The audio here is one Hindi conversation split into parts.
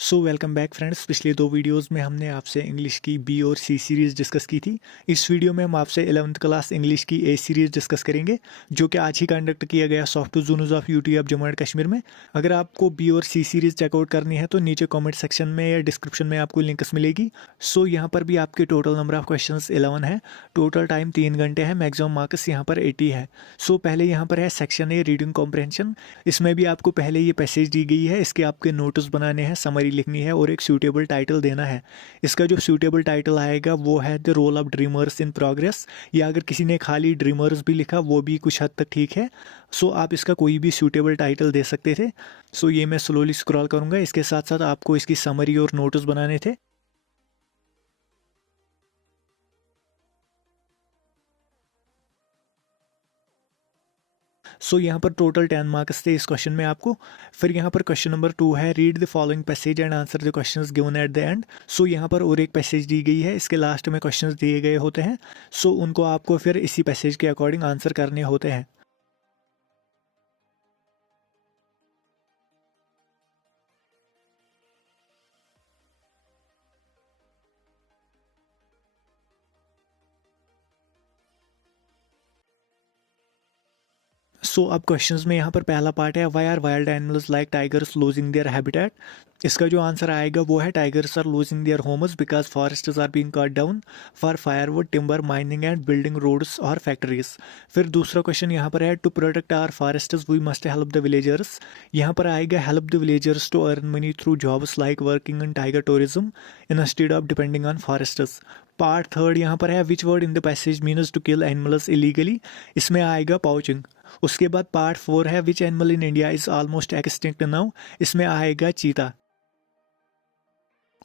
So welcome back friends. पिछले दो वीडियोस में हमने आपसे इंग्लिश की बी और सी सीरीज़ डिस्कस की थी। इस वीडियो में हम आपसे 11th क्लास इंग्लिश की ए सीरीज़ डिस्कस करेंगे, जो कि आज ही कंडक्ट किया गया soft zones of UT of Jammu and Kashmir में। अगर आपको बी और सी सीरीज़ चेकआउट करनी है तो नीचे कॉमेंट सेक्शन में या डिस्क्रिप्शन में आपको लिंक्स मिलेगी। सो यहाँ पर भी आपके टोटल नंबर ऑफ क्वेश्चन 11 है। टोटल टाइम 3 घंटे है। मैक्सिमम मार्क्स यहाँ पर 80 है। सो पहले यहाँ पर है सेक्शन ए रीडिंग कॉम्प्रहेंशन। इसमें भी आपको पहले ये पैसेज दी गई है, इसके आपके नोट्स बनाने हैं, समरी लिखनी है और एक सूटेबल टाइटल देना है। इसका जो सूटेबल टाइटल आएगा वो है the role of dreamers in progress, या अगर किसी ने खाली ड्रीमर्स भी लिखा वो भी कुछ हद तक ठीक है। सो आप इसका कोई भी सूटेबल टाइटल दे सकते थे। सो ये मैं स्लोली स्क्रॉल करूँगा, इसके साथ साथ आपको इसकी समरी और नोट्स बनाने थे। सो यहाँ पर टोटल 10 मार्क्स थे इस क्वेश्चन में आपको। फिर यहाँ पर क्वेश्चन नंबर 2 है read the following passage and answer the questions given at the end. So यहाँ पर और एक पैसेज दी गई है, इसके लास्ट में क्वेश्चंस दिए गए होते हैं। सो उनको आपको फिर इसी पैसेज के अकॉर्डिंग आंसर करने होते हैं। सो अब क्वेश्चंस में यहाँ पर पहला पार्ट है why are wild animals like tigers losing their habitat. इसका जो आंसर आएगा वो है tigers are losing their homes because forests are being cut down for firewood timber mining and building roads और फैक्ट्रीज। फिर दूसरा क्वेश्चन यहाँ पर है to protect our forests we must help the villagers. यहाँ पर आएगा help the villagers to earn money through jobs like working in tiger tourism instead of depending on forests. Part third यहाँ पर है which word in the passage means to kill animals illegally. इसमें आएगा पाउचिंग। उसके बाद पार्ट 4 है which animal in India is almost extinct now. इसमें आएगा चीता।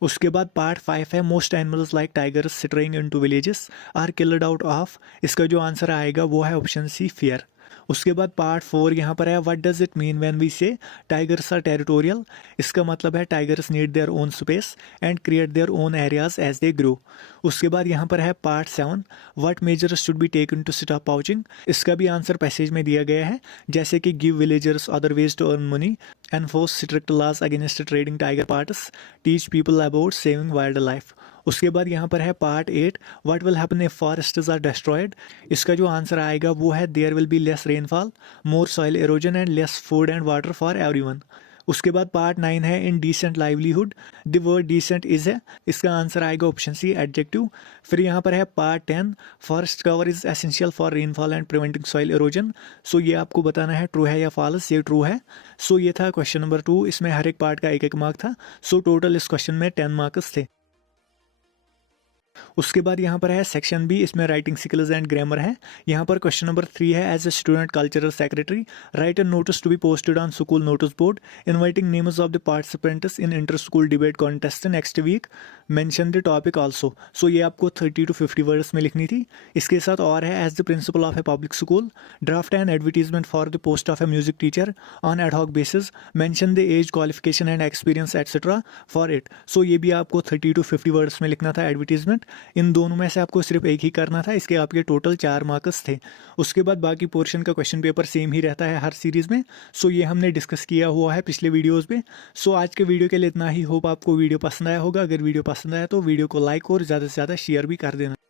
उसके बाद पार्ट 5 है most animals like tigers straying into villages are killed out of. इसका जो आंसर आएगा वो है ऑप्शन सी फियर। उसके बाद पार्ट 4 यहाँ पर है what does it mean when we say tigers are territorial. इसका मतलब है tigers need their own space and create their own areas as they grow. उसके बाद यहाँ पर है part 7 what measures should be taken to stop poaching. इसका भी आंसर पैसेज में दिया गया है, जैसे कि give villagers other ways to earn money, enforce strict laws against trading tiger parts, teach people about saving wildlife. उसके बाद यहाँ पर है part 8 what will happen if forests are destroyed. इसका जो आंसर आएगा वो है there will be less rainfall, more soil erosion and less food and water for everyone. उसके बाद पार्ट 9 है in decent livelihood the word decent is है। इसका आंसर आएगा ऑप्शन सी एडजेक्टिव। फिर यहाँ पर है part 10 forest cover is essential for rainfall and preventing soil erosion. So ये आपको बताना है ट्रू है या फॉल्स। ये ट्रू है। सो ये था क्वेश्चन नंबर 2। इसमें हर एक पार्ट का एक एक मार्क था। सो टोटल इस क्वेश्चन में 10 मार्क्स थे। उसके बाद यहाँ पर है सेक्शन बी, इसमें राइटिंग स्किल्स एंड ग्रामर है। यहाँ पर क्वेश्चन नंबर 3 है as a student cultural secretary write a notice to be posted on school notice board inviting names of the participants in inter school debate contest next week mention the topic also. So ये आपको 30 to 50 वर्ड्स में लिखनी थी। इसके साथ और है as the principal of a public school draft an advertisement for the post of a music teacher on ad hoc basis mention the age qualification and experience etcetera for it. So ये भी आपको 30 to 50 वर्ड्स में लिखना था एडवर्टीजमेंट। इन दोनों में से आपको सिर्फ एक ही करना था। इसके आपके टोटल 4 मार्क्स थे। उसके बाद बाकी पोर्शन का क्वेश्चन पेपर सेम ही रहता है हर सीरीज में। सो ये हमने डिस्कस किया हुआ है पिछले वीडियोस में। सो आज के वीडियो के लिए इतना ही। होप आपको वीडियो पसंद आया होगा। अगर वीडियो पसंद आया तो वीडियो को लाइक और ज़्यादा से ज़्यादा शेयर भी कर देना।